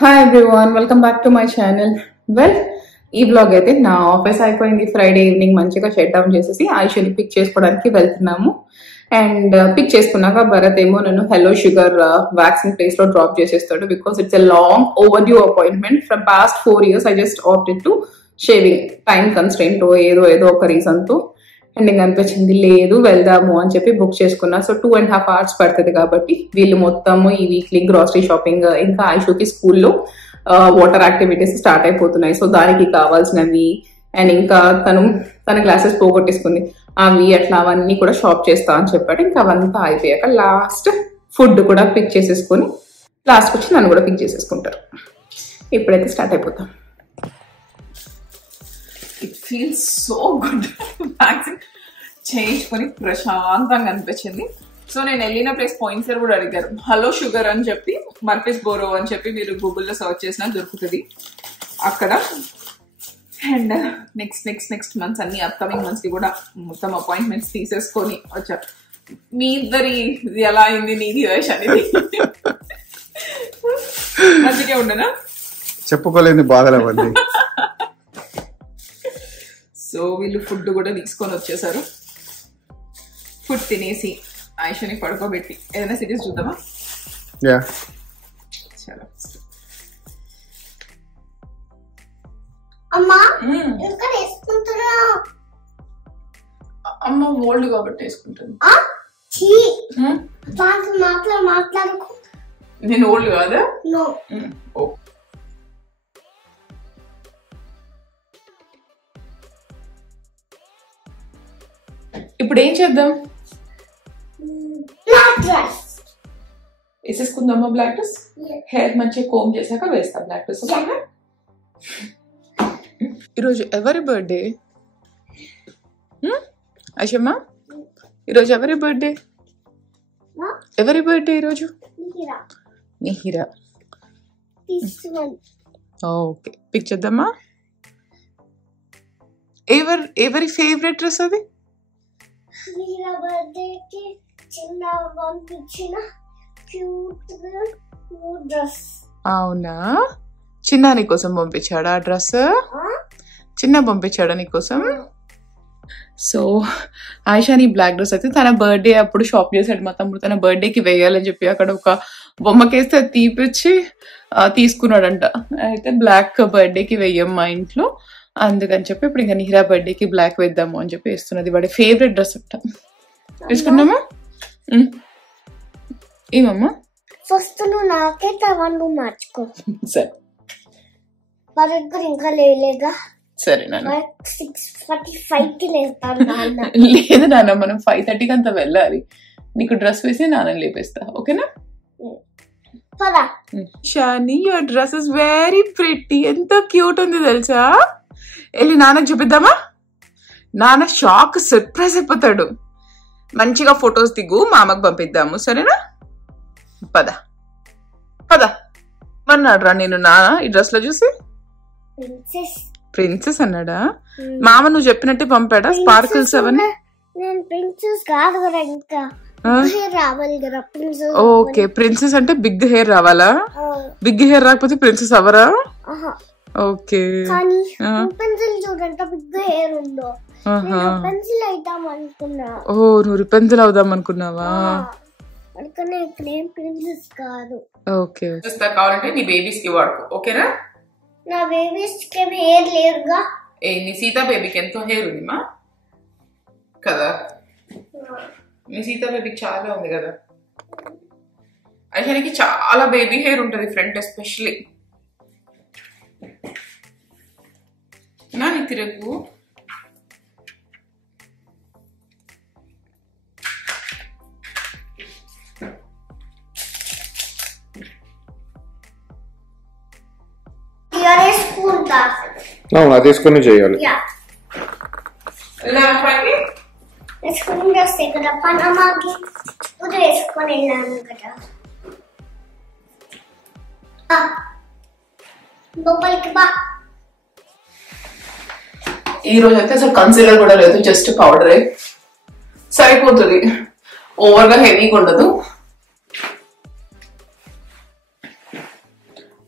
Hi everyone, welcome back to my channel. Well, ఈ blog అయితే నా ఆఫీస్ అయిపోయింది. ఫ్రైడే ఈవినింగ్ మంచిగా షట్ డౌన్ చేసేసి ఆయుష్ని పిక్ చేసుకోవడానికి వెళ్తున్నాము. అండ్ పిక్ చేసుకున్నాక భరత్ ఏమో నన్ను హెలో షుగర్ వ్యాక్సిన్ ప్లేస్ లో డ్రాప్ చేసేస్తాడు. Because it's a long over due appointment. From past 4 years I just opted to shaving. Time constraint ఏదో ఒక రీజన్ తో ఎండింగ్ అనిపించింది, లేదు వెళ్దాము అని చెప్పి బుక్ చేసుకున్నా. సో 2.5 hours పడుతుంది కాబట్టి వీళ్ళు మొత్తము ఈ వీక్లీ గ్రాసరీ షాపింగ్, ఇంకా ఆయుష్కి స్కూల్లో వాటర్ యాక్టివిటీస్ స్టార్ట్ అయిపోతున్నాయి. సో దానికి కావాల్సినవి అండ్ ఇంకా తన క్లాసెస్ పోగొట్టేసుకుంది, అవి అట్లా అవన్నీ కూడా షాప్ చేస్తా అని చెప్పాడు. ఇంకా అవంతా అయిపోయాక లాస్ట్ ఫుడ్ కూడా పిక్ చేసేసుకొని లాస్ట్ వచ్చి నన్ను కూడా పిక్ చేసేసుకుంటారు. ఇప్పుడైతే స్టార్ట్ అయిపోతాం. It feels so good. Vaccine చేయించుకొని ప్రశాంతంగా అనిపించింది. సో నేను వెళ్ళిన ప్లేస్ పాయింట్స్ కూడా అడిగారు, హలో షుగర్ అని చెప్పి మర్ఫీస్ బోరో అని చెప్పి మీరు గూగుల్లో సర్చ్ చేసినా దొరుకుతుంది అక్కడ. అండ్ నెక్స్ట్ మంత్స్ అన్ని అప్కమింగ్ మంత్స్ కి కూడా మొత్తం అపాయింట్మెంట్స్ తీసేసుకొని వచ్చా. మీ ఇద్దరి ఎలా అయింది, నీది వయసు అనేది మంచిగా ఉండనా? చెప్పుకోలేని బాధలవన్నీ. సో వీళ్ళు ఫుడ్ కూడా తీసుకొని వచ్చేసారు. ఫుడ్ తినేసి ఆయుష్ని పడుకోబెట్టి ఏదైనా సిరీస్ చూద్దామా? చాలా అమ్మ ఓల్డ్ కాబట్టి వేసుకుంటాను. నేను ఓల్డ్ కాదా? ఇప్పుడు ఏం చేద్దాం? వేసేసుకుందామా బ్లాక్ డ్రెస్? హెయిర్ మంచిగా కోమ్ చేశాక వేస్తా బ్లాక్ డ్రెస్. ఈరోజు ఎవరి బర్త్డే? ఐషమ్మ, ఈరోజు ఎవరి బర్త్డే? ఎవరి బర్త్డే ఈరోజు? మిహిరా. ఓకే, పిక్ చేద్దామా? ఎవరి ఫేవరెట్ డ్రెస్ అది? అవునా, చిన్న నీకోసం పంపించాడా ఆ డ్రెస్? చిన్న పంపించాడా నీకోసం? సో ఆయిషాని బ్లాక్ డ్రెస్ అయితే తన బర్త్డే అప్పుడు షాప్ చేశాడు మా తమ్ముడు. తన బర్త్డేకి వేయాలని చెప్పి అక్కడ ఒక బొమ్మకేస్తే తీపిచ్చి తీసుకున్నాడంట. అయితే బ్లాక్ బర్త్డేకి వేయం మా ఇంట్లో, అందుకని చెప్పి ఇప్పుడు ఇంకా నిహిరా బర్త్డేకి బ్లాక్ వేద్దాము అని చెప్పి వేస్తున్నది. వాడి ఫేవరెట్ డ్రెస్ అంట. వేసుకున్నామా? ఏమమ్మా? ఫస్ట్ నువ్వు నాకే తవన్ను మార్చుకో. సరే ఇంకా లేలేగా. సరే నాన్న. 6:45కి లేస్తాను నాన్న. లేదు నాన్న, మనం 5:30కి అంతా వెళ్ళాలి. నీకు డ్రెస్ వేసి నాన్న లేపేస్తా, ఓకేనా? Shani, your dress is very pretty. ఎంత క్యూట్ ఉంది తెలుసా? వెళ్ళి నాన్నకు చూపిద్దామా? నాన్న షాక్, సర్ప్రైజ్ అయిపోతాడు. మంచిగా ఫొటోస్ దిగు, మా అమ్మకు పంపిద్దాము, సరేనా? పద పద అన్నాడు రా నేను నాన్న ఈ డ్రెస్ లో చూసి. ప్రిన్సెస్ అన్నాడా? మామ నువ్వు చెప్పినట్టే పంపాడా స్పార్కిల్స్ అవన్నీ? ఓకే, ప్రిన్సెస్ అంటే బిగ్ హెయిర్ రావాలా? బిగ్ హెయిర్ రాకపోతే ప్రిన్సెస్ అవరా? ఓకే. ఓ, నువ్వు రిపెన్సిల్ అవుదాం అనుకున్నావా? ఓకే, కావాలంటే నీ బేబీస్ కి వాడుకో, ఓకేనా? నా బేబీస్ కి హెయిర్ లేదుగా. నీ సీతా బేబీకి ఎంతో హెయిర్ ఉంది మా కదా? నీ సీతా బేబీకి చాలా ఉంది కదా. ఐషానికి చాలా బేబీ హెయిర్ ఉంటుంది, ఫ్రంట్ ఎస్పెషల్లీ. నా నీ తిరగు. తీసుకుని చేయాలి. ఈ రోజు అయితే అసలు కన్సీలర్ కూడా లేదు, జస్ట్ పౌడరే సరిపోతుంది, ఓవర్గా హెవీగా ఉండదు.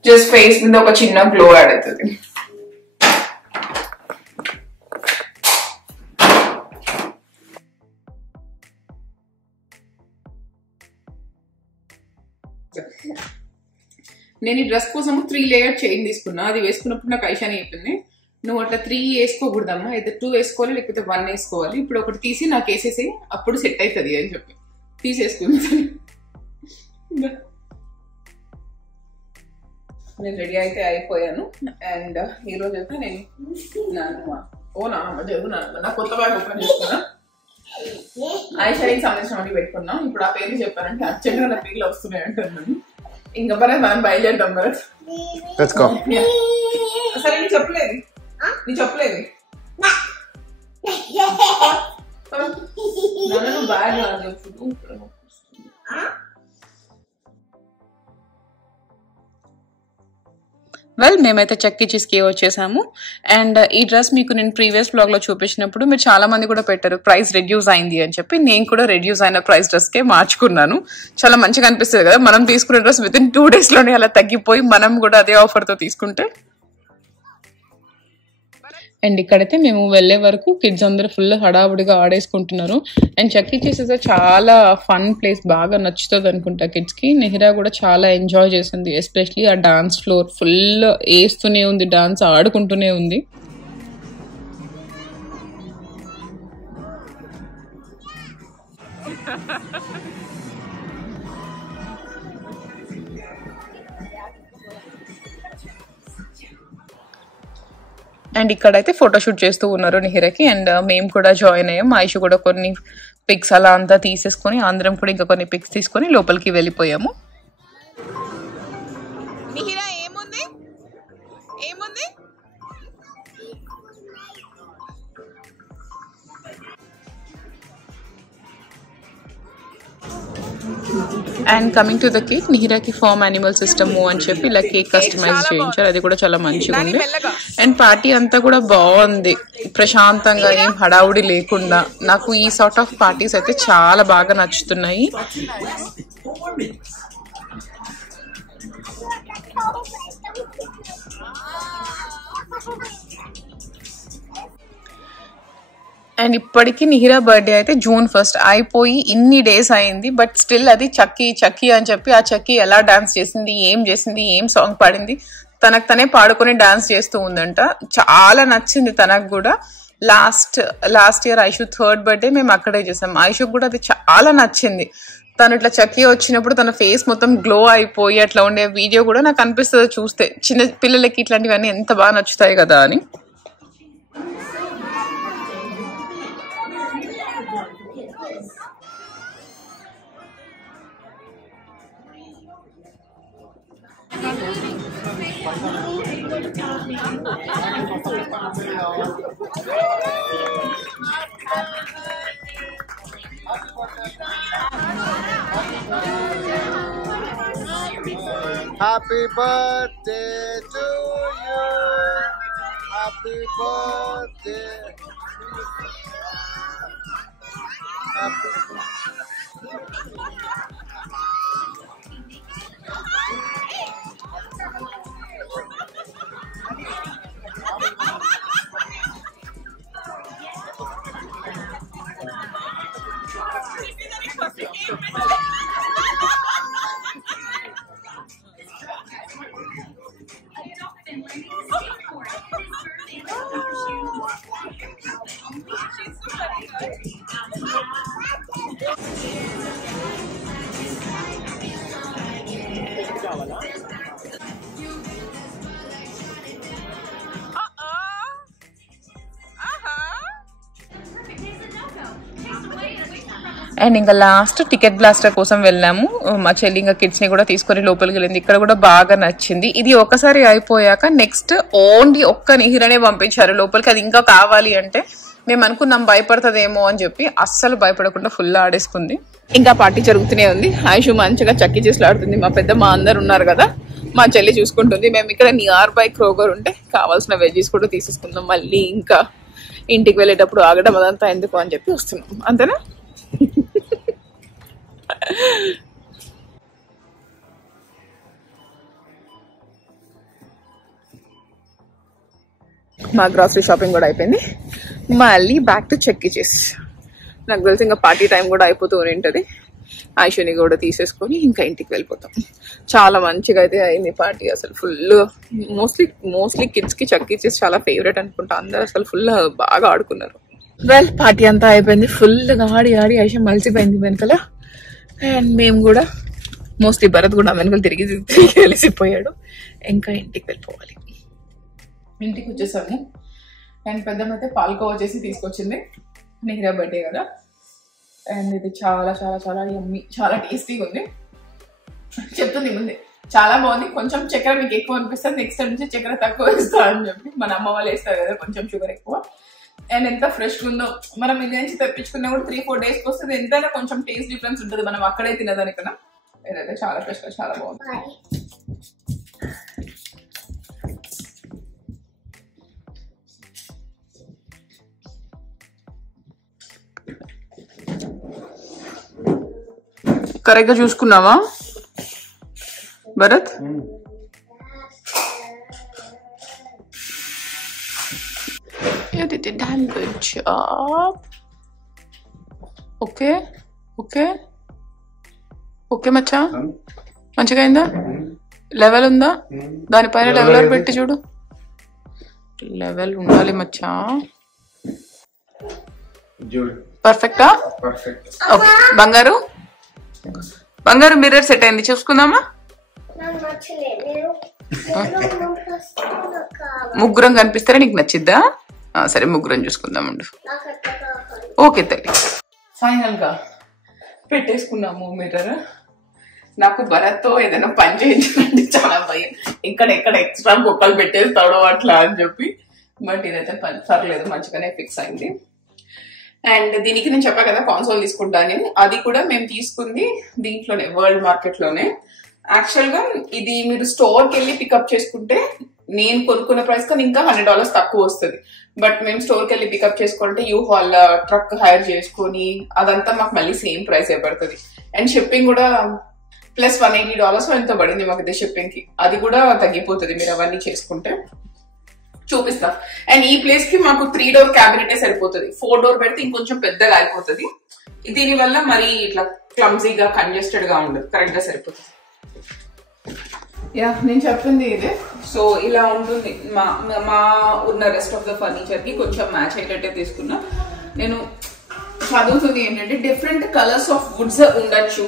జస్ట్ ఫేస్ మీద ఒక చిన్న గ్లో యాడ్ అవుతుంది. నేను ఈ డ్రెస్ కోసం 3 లేయర్ చైన్ తీసుకున్నా. అది వేసుకున్నప్పుడు నాకు ఐషాని చెప్పింది, నువ్వు అట్లా 3 వేసుకోకూడదమ్మా, అయితే 2 వేసుకోవాలి లేకపోతే 1 వేసుకోవాలి, ఇప్పుడు ఒకటి తీసి నాకు వేసేసి అప్పుడు సెట్ అవుతుంది అని చెప్పి తీసేసుకుంటాను. నేను రెడీ అయితే అయిపోయాను. అండ్ ఈరోజు అయితే నేను నా కొత్త బ్యాగ్ ఓపెన్ చేసుకున్నా. ఐషాకి సంబంధించిన పెట్టుకున్నా. ఇప్పుడు ఆ పేర్లు చెప్పానంటే అర్జెంట్గా నా పేర్లు వస్తున్నాయి అంటున్నాను. ఇంకా భరత్ మనం బయలుదేరుతాం. భరత్ సరే నీ చెప్పలేదు బ్యాగ్ వెల్ మేమైతే చక్కీ చీస్కి వచ్చేసాము. అండ్ ఈ డ్రెస్ మీకు నేను ప్రీవియస్ బ్లాగ్ లో చూపించినప్పుడు మీరు చాలా మంది కూడా పెట్టారు ప్రైస్ రెడ్యూస్ అయింది అని చెప్పి. నేను కూడా రెడ్యూస్ అయిన ప్రైస్ డ్రెస్ కే మార్చుకున్నాను. చాలా మంచిగా అనిపిస్తుంది కదా, మనం తీసుకునే డ్రెస్ విత్ ఇన్ 2 days లోనే అలా తగ్గిపోయి మనం కూడా అదే ఆఫర్ తో తీసుకుంటే. అండ్ ఇక్కడైతే మేము వెళ్లే వరకు కిడ్స్ అందరూ ఫుల్ హడావుడిగా ఆడేసుకుంటున్నారు. అండ్ చక్కీ చేసేస్తే చాలా ఫన్ ప్లేస్, బాగా నచ్చుతుంది అనుకుంటా కిడ్స్ కి. నిహిరా కూడా చాలా ఎంజాయ్ చేసింది, ఎస్పెషలీ ఆ డాన్స్ ఫ్లోర్ ఫుల్ వేస్తూనే ఉంది, డాన్స్ ఆడుకుంటూనే ఉంది. అండ్ ఇక్కడైతే ఫోటోషూట్ చేస్తూ ఉన్నారు నిహిరకి. అండ్ మేము కూడా జాయిన్ అయ్యాం. ఐషు కూడా కొన్ని పిక్స్ అలా అంతా తీసేసుకొని అందరం కూడా ఇంకా కొన్ని పిక్స్ తీసుకొని లోపలికి వెళ్ళిపోయాము. నిహిరా ఏముంది and coming to the cake, నిహిరాకి ఫార్మ్ యానిమల్ సిస్టమ్ అని చెప్పి ఇలా కేక్ కస్టమైజ్ చేయించారు. అది కూడా చాలా మంచిగా ఉంది. అండ్ పార్టీ అంతా కూడా బాగుంది, ప్రశాంతంగా, ఏం హడావుడి లేకుండా. నాకు ఈ సార్ట్ ఆఫ్ పార్టీస్ అయితే చాలా బాగా నచ్చుతున్నాయి. అండ్ ఇప్పటికీ నిహిరా బర్త్డే అయితే June 1st అయిపోయి ఇన్ని డేస్ అయింది. బట్ స్టిల్ అది చక్కీ అని చెప్పి ఆ చక్కీ ఎలా డాన్స్ చేసింది, ఏం సాంగ్ పాడింది, తనకు తనే పాడుకొని డాన్స్ చేస్తూ ఉందంట. చాలా నచ్చింది తనకు కూడా. Last year Aishu 3rd birthday మేము అక్కడే చేసాం. ఐషుకు కూడా అది చాలా నచ్చింది. తను ఇట్లా చక్కీ వచ్చినప్పుడు తన ఫేస్ మొత్తం గ్లో అయిపోయి అట్లా ఉండే వీడియో కూడా నాకు అనిపిస్తుంది చూస్తే. చిన్న పిల్లలకి ఇట్లాంటివన్నీ ఎంత బాగా నచ్చుతాయి కదా అని. Happy birthday to you. Happy birthday. Happy and ఇంకా లాస్ట్ టికెట్ బ్లాస్టర్ కోసం వెళ్ళాము. మా చెల్లి ఇంకా కిడ్స్ ని కూడా తీసుకొని లోపలికి వెళ్ళింది. ఇక్కడ కూడా బాగా నచ్చింది. ఇది ఒకసారి అయిపోయాక నెక్స్ట్ ఓన్లీ ఒక్క నిహిరనే పంపించారు లోపలికి. అది ఇంకా కావాలి అంటే మేము అనుకున్నాం భయపడుతుందేమో అని చెప్పి, అస్సలు భయపడకుండా ఫుల్ ఆడేసుకుంది. ఇంకా పార్టీ జరుగుతూనే ఉంది. ఐషు మంచిగా చక్కీ చేసి ఆడుతుంది. మా పెద్ద మా అందరు ఉన్నారు కదా, మా చెల్లి చూసుకుంటుంది. మేము ఇక్కడ నియర్ బై క్రోగర్ ఉంటే కావాల్సిన వెజ్జీస్ కూడా తీసేసుకుందాం. మళ్ళీ ఇంకా ఇంటికి వెళ్ళేటప్పుడు ఆగడం అదంతా ఎందుకు అని చెప్పి వస్తున్నాం. అంతేనా? మా గ్రాసరీ షాపింగ్ కూడా అయిపోయింది. మళ్ళీ బ్యాక్ టు చెక్కిచెస్. నాకు తెలిసి ఇంకా పార్టీ టైం కూడా అయిపోతూ ఉంటుంది. ఐషుని కూడా తీసేసుకొని ఇంకా ఇంటికి వెళ్ళిపోతాం. చాలా మంచిగా అయితే అయింది పార్టీ. అసలు ఫుల్ మోస్ట్లీ కిడ్స్ కి చెక్కిచెస్ చాలా ఫేవరెట్ అనుకుంటా. అందరు అసలు ఫుల్ బాగా ఆడుకున్నారు. వెల్ పార్టీ అంతా అయిపోయింది. ఫుల్గా ఆడి ఐషు మలిసిపోయింది వెనకాల. అండ్ మేము కూడా మోస్ట్లీ భరత్ కూడా వెనకాల తిరిగి కలిసిపోయాడు. ఇంకా ఇంటికి వెళ్ళిపోవాలి. ఇంటికి వచ్చేసాము. అండ్ పెద్దమైతే పాల్కోవా చేసి తీసుకొచ్చింది. నిహిరా బర్త్డే కదా. అండ్ ఇది చాలా చాలా చాలా యమ్మీ, చాలా టేస్టీగా ఉంది. చెప్తుంది ముందే చాలా బాగుంది. కొంచెం చక్కెర మీకు ఎక్కువ అనిపిస్తుంది, నెక్స్ట్ టైం నుంచి చక్కెర తక్కువ వేస్తా అని చెప్పి. మన అమ్మ వాళ్ళు వేస్తారు కదా కొంచెం షుగర్ ఎక్కువ. అండ్ ఎంత ఫ్రెష్గా ఉందో. మనం ఇంటి నుంచి తెప్పించుకున్నా కూడా 3-4 days వస్తుంది. ఎంతైనా కొంచెం టేస్ట్ డిఫరెన్స్ ఉంటుంది మనం అక్కడే తినదానికన్నా. ఇదైతే చాలా ఫ్రెష్గా చాలా బాగుంది. కరెక్ట్గా చూసుకున్నావా Bharat? You did a damn good job. Okay, okay, okay మచ్చా. మంచిగా అయిందా? లెవెల్ ఉందా? దానిపైన లెవెలర్ పెట్టి చూడు. లెవెల్ ఉండాలి మచ్చా. పర్ఫెక్టా? ఓకే. బంగారు మిర్రర్ సెట్ అయింది, చూసుకుందామా? ముగ్గురం కనిపిస్తారా? నీకు నచ్చిద్దా? సరే ముగ్గురం చూసుకుందామండు. ఓకే తల్లి. ఫైనల్ గా పెట్టేసుకున్నాము మిర్రర్. నాకు భరత్తో ఏదైనా పని చేయించాలంటే చాలా భయం. ఎక్కడ ఎక్స్ట్రా బొక్కలు పెట్టేస్తాడో అట్లా అని చెప్పి. బట్ ఇదైతే పర్లేదు, మంచిగానే ఫిక్స్ అయింది. అండ్ దీనికి నేను చెప్పా కదా కాన్సోల్ తీసుకుంటాను. అది కూడా మేము తీసుకుంది దీంట్లోనే, వరల్డ్ మార్కెట్ లోనే. యాక్చువల్ గా ఇది మీరు స్టోర్కి వెళ్ళి పికప్ చేసుకుంటే నేను కొనుక్కున్న ప్రైస్ కానీ ఇంకా $100 తక్కువ వస్తుంది. బట్ మేము స్టోర్కి వెళ్ళి పికప్ చేసుకుంటే U-Haul ట్రక్ హైర్ చేసుకొని అదంతా మాకు మళ్ళీ సేమ్ ప్రైస్ పడుతుంది. అండ్ షిప్పింగ్ కూడా ప్లస్ $180 ఎంతో పడింది మాకు షిప్పింగ్ కి. అది కూడా తగ్గిపోతుంది మీరు అవన్నీ చేసుకుంటే. చూపిస్తా. అండ్ ఈ ప్లేస్ కి మాకు 3 door క్యాబినెటే సరిపోతుంది. 4 door పెడితే ఇంకొంచెం పెద్దగా అయిపోతుంది. దీనివల్ల మరి ఇట్లా క్లమ్జీగా కంజెస్టెడ్ గా ఉండదు, కరెక్ట్ గా సరిపోతుంది. యా నేను చెప్పింది ఇదే. సో ఇలా ఉంటుంది. మా ఉన్న రెస్ట్ ఆఫ్ ద ఫర్నిచర్ కి కొంచెం మ్యాచ్ అయ్యేటట్టే తీసుకున్నా. నేను చదువుతుంది ఏంటంటే డిఫరెంట్ కలర్స్ ఆఫ్ వుడ్స్ ఉండొచ్చు.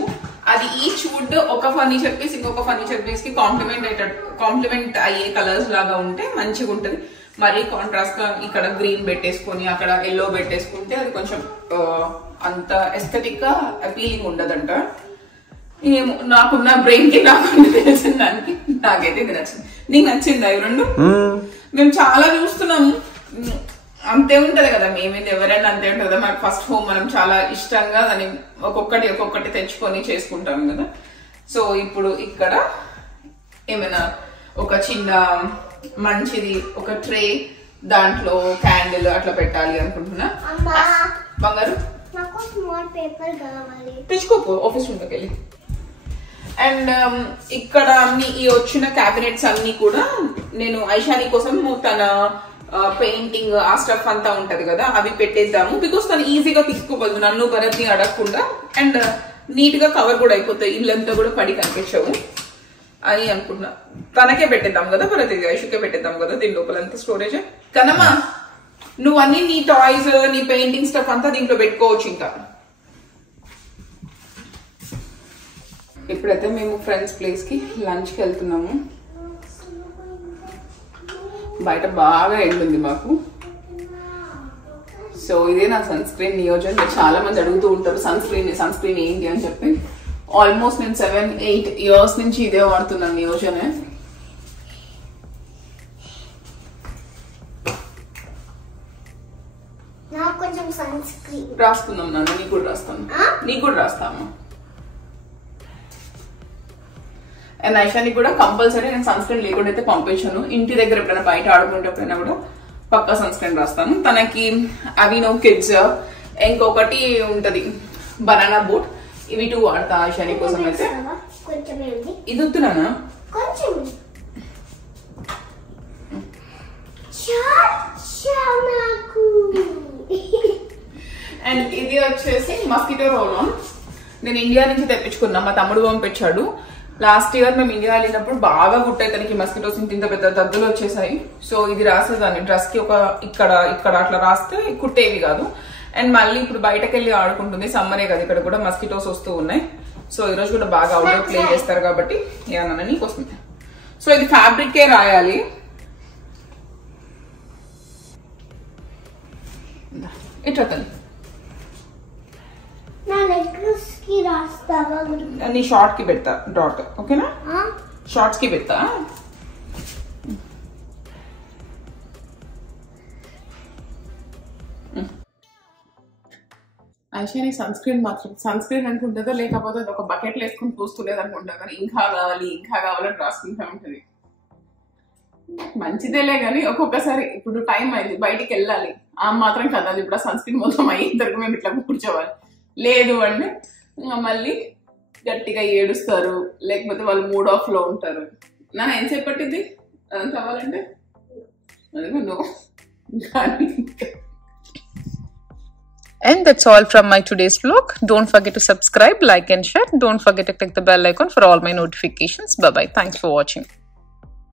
అది ఈచ్ వుడ్ ఒక ఫర్నిచర్ పీస్ ఇంకొక ఫర్నిచర్ పీస్ కి కాంప్లిమెంట్ అయ్యే కలర్స్ లాగా ఉంటే మంచిగా ఉంటుంది. మరీ కాంట్రాస్ట్ గా ఇక్కడ గ్రీన్ పెట్టేసుకొని అక్కడ ఎల్లో పెట్టేసుకుంటే అది కొంచెం అంత ఎస్థెటిక్ గా అపీలింగ్ ఉండదంట. ఏమో నాకున్న బ్రెయిన్ కి నాకు తెలిసిన దానికి నాకైతే ఇది నచ్చింది. నీకు నచ్చిందా ఈ రెండు? మేము చాలా చూస్తున్నాము. అంతే ఉంటది కదా, మేమేది ఎవరైనా అంతే ఉంటది కదా. మనకు ఫస్ట్ హోమ్ మనం చాలా ఇష్టంగా దాన్ని ఒక్కొక్కటి తెచ్చుకొని చేసుకుంటాం కదా. సో ఇప్పుడు ఇక్కడ ఏమైనా ఒక చిన్న మంచిది ఒక ట్రే, దాంట్లో క్యాండిల్ అట్లా పెట్టాలి అనుకుంటున్నా. బంగారు తెచ్చుకోపో ఆఫీస్ రూమ్లోకి వెళ్ళి. అండ్ ఇక్కడ అన్ని ఈ వచ్చిన క్యాబినెట్స్ అన్ని కూడా నేను ఐషాని కోసం తన పెయింటింగ్ ఆ స్టఫ్ అంతా ఉంటది కదా అవి పెట్టేద్దాము. బికాస్ తను ఈజీగా తీసుకోగలదు నన్ను భరత్ ని అడగకుండా. అండ్ నీట్ గా కవర్ కూడా అయిపోతాయి, ఇల్లంతా కూడా పడి కనిపించవు అని అనుకున్నా. తనకే పెట్టేద్దాం కదా భరత్, ఐషుకే పెట్టేద్దాం కదా దీని లోపలంతా స్టోరేజ్. కనమ్మా నువ్వు అన్ని నీ టాయ్స్ నీ పెయింటింగ్ స్టఫ్ అంతా దీంట్లో పెట్టుకోవచ్చు. ఇంకా ఇప్పుడైతే మేము ఫ్రెండ్స్ ప్లేస్ కి లంచ్ కి వెళ్తున్నాము. బయట బాగా ఎండుంది మాకు. సో ఇదే నా సన్ స్క్రీన్ నియోజన్. చాలా మంది అడుగుతూ ఉంటారు సన్ స్క్రీన్ ఏంటి అని చెప్పి. ఆల్మోస్ట్ నేను 7-8 years నుంచి ఇదే వాడుతున్నాను నియోజనే. రాసుకుందాం నాన్న, నీకు కూడా రాస్తాను, నీకు కూడా రాస్తాము. అండ్ ఐషానికి కూడా కంపల్సరీ నేను సన్ స్క్రీన్ లేకుండా అయితే పంపించాను. ఇంటి దగ్గర ఎప్పుడైనా బయట ఆడుకుంటేప్పుడైనా కూడా పక్కా సన్ స్క్రీన్ రాస్తాను. తనకి అవినో కిడ్స్ ఇంకొకటి ఉంటది బనానా బోట్, ఇవి 2 వాడతా ఐషాని కోసం అయితే. ఇది వద్దునా అండ్ ఇది వచ్చేసి మస్కిటో రోల్ ఆన్. నేను ఇండియా నుంచి తెప్పించుకున్నా, మా తమ్ముడు పంపించాడు. లాస్ట్ ఇయర్ మేము ఇండియా వెళ్ళినప్పుడు బాగా కుట్టాయి తనకి మస్కిటోస్, ఇంత పెద్ద దద్దులు వచ్చేసాయి. సో ఇది రాసేదాన్ని డ్రెస్ కి, ఒక ఇక్కడ ఇక్కడ అట్లా రాస్తే కుట్టేవి కాదు. అండ్ మళ్ళీ ఇప్పుడు బయటకు వెళ్ళి ఆడుకుంటుంది, సమ్మరే కదా, ఇక్కడ కూడా మస్కిటోస్ వస్తూ ఉన్నాయి. సో ఈ రోజు కూడా బాగా అవుట్డోర్ ప్లే చేస్తారు కాబట్టి ఏమన్నా నీకు వస్తుంది. సో ఇది ఫ్యాబ్రికే రాయాలి. ఇట్లా తల్లి నీ షార్ట్ కి పెడతా డాట్, ఓకేనా? షార్ట్స్ కి పెడతా. ఐషాని సన్ స్క్రీన్ మాత్రం సన్ స్క్రీన్ అనుకుంటుందో లేకపోతే ఒక బకెట్లు వేసుకుని పూస్తలేదు అనుకుంటా, కానీ ఇంకా కావాలి ఇంకా కావాలని రాసుకుంటా ఉంటుంది. మంచిదేలే కానీ ఒక్కొక్కసారి ఇప్పుడు టైం అయింది బయటికి వెళ్ళాలి, ఆ మాత్రం కదాలి. ఇప్పుడు ఆ సన్ స్క్రీన్ మొత్తం అయ్యేంతవరకు మేము ఇట్లా కూర్చోవాలి. లేదు అంటే మళ్ళీ గట్టిగా ఏడుస్తారు, లేకపోతే వాళ్ళు మూడ్ ఆఫ్ లో ఉంటారు. నన్ను ఏం చెప్పట్టింది అదంతా కావాలంటే నువ్వు. And that's all from my today's vlog. Don't forget to subscribe, like and share. Don't forget to click the bell icon for all my notifications. Bye bye. Thanks for watching.